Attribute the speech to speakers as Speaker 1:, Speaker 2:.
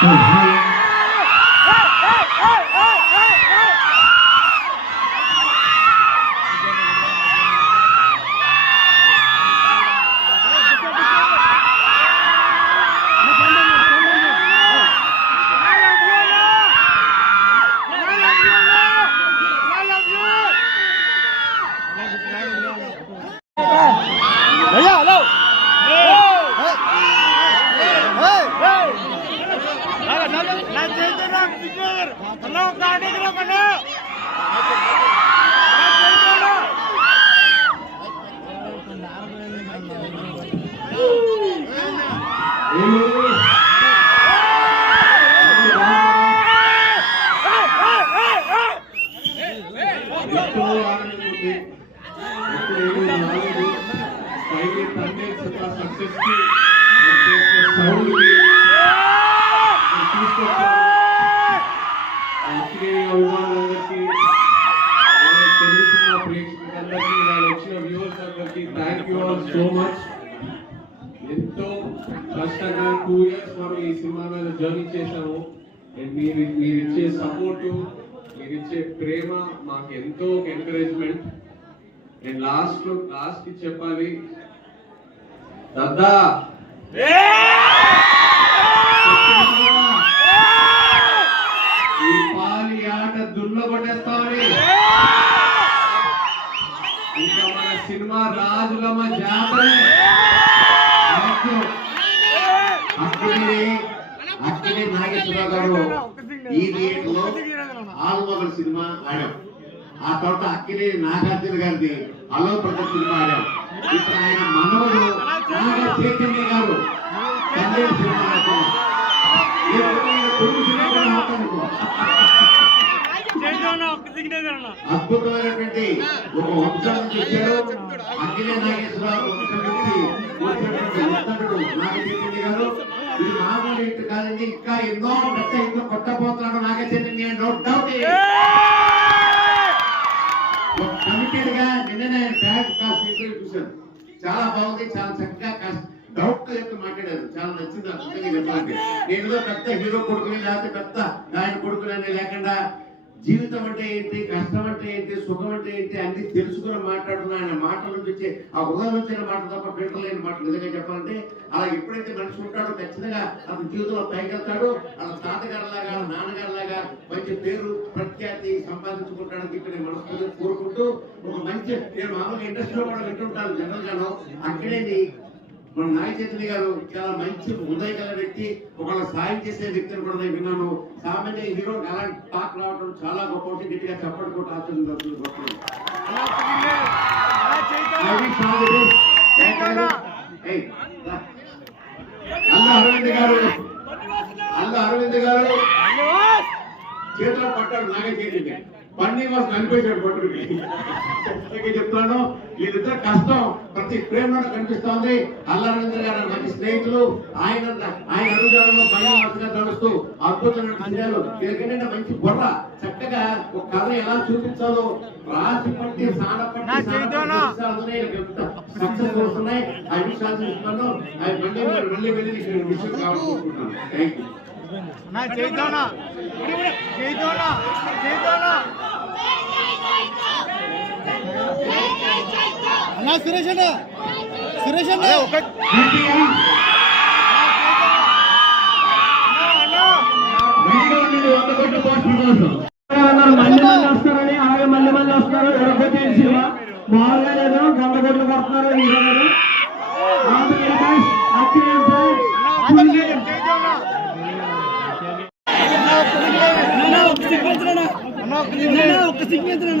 Speaker 1: Hey, hey.
Speaker 2: ఎంతో కష్టంగా two years మనం ఈ సినిమా మీద జర్నీ చేశాము. And మీరు మీరు ఇచ్చే సపోర్టు మీరు ఇచ్చే ప్రేమ మాకు ఎంతో ఎంకరేజ్మెంట్ నేను లాస్ట్లో లాస్ట్కి చెప్పాలి. దద్దా ఈ పాలి ఆట దున్నగొట్టేస్తామని. ఇంకా మన సినిమా రాజులమ్మ జాతర
Speaker 3: అక్కినే అక్కినే నాగేశ్వరరావు గారు ఈ థియేటర్లో ఆల్మగల్ సినిమా ఆడాం. ఆ తర్వాత అక్కినే నాగార్జున గారిది అలో ప్రదర్ సినిమా ఆడాం. ఇప్పుడు ఆయన మనవడు నాగ చైతన్య గారు సినిమా అద్భుతమైనటువంటి ఒక వంశం నుంచి వచ్చాడు అఖిలే నాగేశ్వరరావు వంశం నుంచి వచ్చినటువంటి ఉత్తముడు నాగచైతన్య గారు ఇది మామూలు ఇంటి కాదండి ఇంకా ఎన్నో పెద్ద ఇంట్లో కొట్టబోతున్నాడు నాగచైతన్య నో డౌట్ కమిటెడ్గా నిన్ననే బ్యాగ్ కాస్ట్ ఇంటర్వ్యూ చూశాను చాలా బాగుంది చాలా చక్కగా కాస్త డౌట్ లేక మాట్లాడారు. చాలా నచ్చింది నేను పెద్ద హీరో కొడుకుని లేకపోతే పెద్ద ఆయన కొడుకుని లేకుండా జీవితం అంటే ఏంటి కష్టం అంటే ఏంటి సుఖం అంటే ఏంటి అన్ని తెలుసుకుని మాట్లాడుతున్న ఆయన మాటల నుంచి వచ్చే ఆ ఉదయం వచ్చిన మాట తప్ప పెట్టలేని మాటలు నిజంగా చెప్పాలంటే అలా ఎప్పుడైతే మనిషి ఉంటాడో ఖచ్చితంగా అతని జీవితంలో పైకెళ్తాడు. అతని తాతగారిలాగా నాన్నగారిలాగా మంచి పేరు ప్రఖ్యాతి సంపాదించుకుంటాడని చెప్పి నేను మనస్ఫూర్తిగా కోరుకుంటూ ఒక మంచి నేను మామూలుగా ఇండస్ట్రీలో కూడా వింటుంటాను జనరల్ గాను అక్కడే మన నాయ చైతన్య గారు చాలా మంచి హృదయ గల వ్యక్తి. ఒకళ్ళ సాయం చేసే వ్యక్తిని కూడా నేను విన్నాను. సామాన్య హీరో అలాంటి టాక్ రావడం చాలా గొప్ప విషయం. గట్టిగా చప్పటి కూడా. అల్ల అరవింద్ గారు అల్ల అరవింద్ గారు. చేతిలో పట్టాడు నాగే పన్నీ కోసం కనిపించాడు పట్టుడికి అందుకే చెప్తున్నాను వీళ్ళిద్దరు కష్టం ప్రతి ప్రేమలో కనిపిస్తోంది. అల్ల అరవింద్ గారు మంచి స్నేహితులు. ఆయన ఆయన అడుగుజాడలో భయంగా నడుస్తూ అద్భుతమైన సినిమాలు వీళ్ళకంటే మంచి బుర్ర. చక్కగా ఒక కథ ఎలా చూపించాలో రాసి పట్టి? సక్సెస్ వస్తున్నాయి. ఆ విషయాలు చూస్తున్నాను అవి మళ్ళీ మళ్ళీ వెళ్ళి విషయం కావాలనుకుంటున్నాను థ్యాంక్ యూ
Speaker 1: అన్నా సురేష్ అన్న సురేష్ అన్న
Speaker 4: మళ్ళీ మళ్ళీ వస్తారని అలాగే మళ్ళీ మళ్ళీ వస్తారు ఎరగొట్టి సినిమా మామూలుగా లేదు గంట కొట్లు కొడుతున్నారు హీరో గారు
Speaker 1: ఒక్క సిగ్నేచర్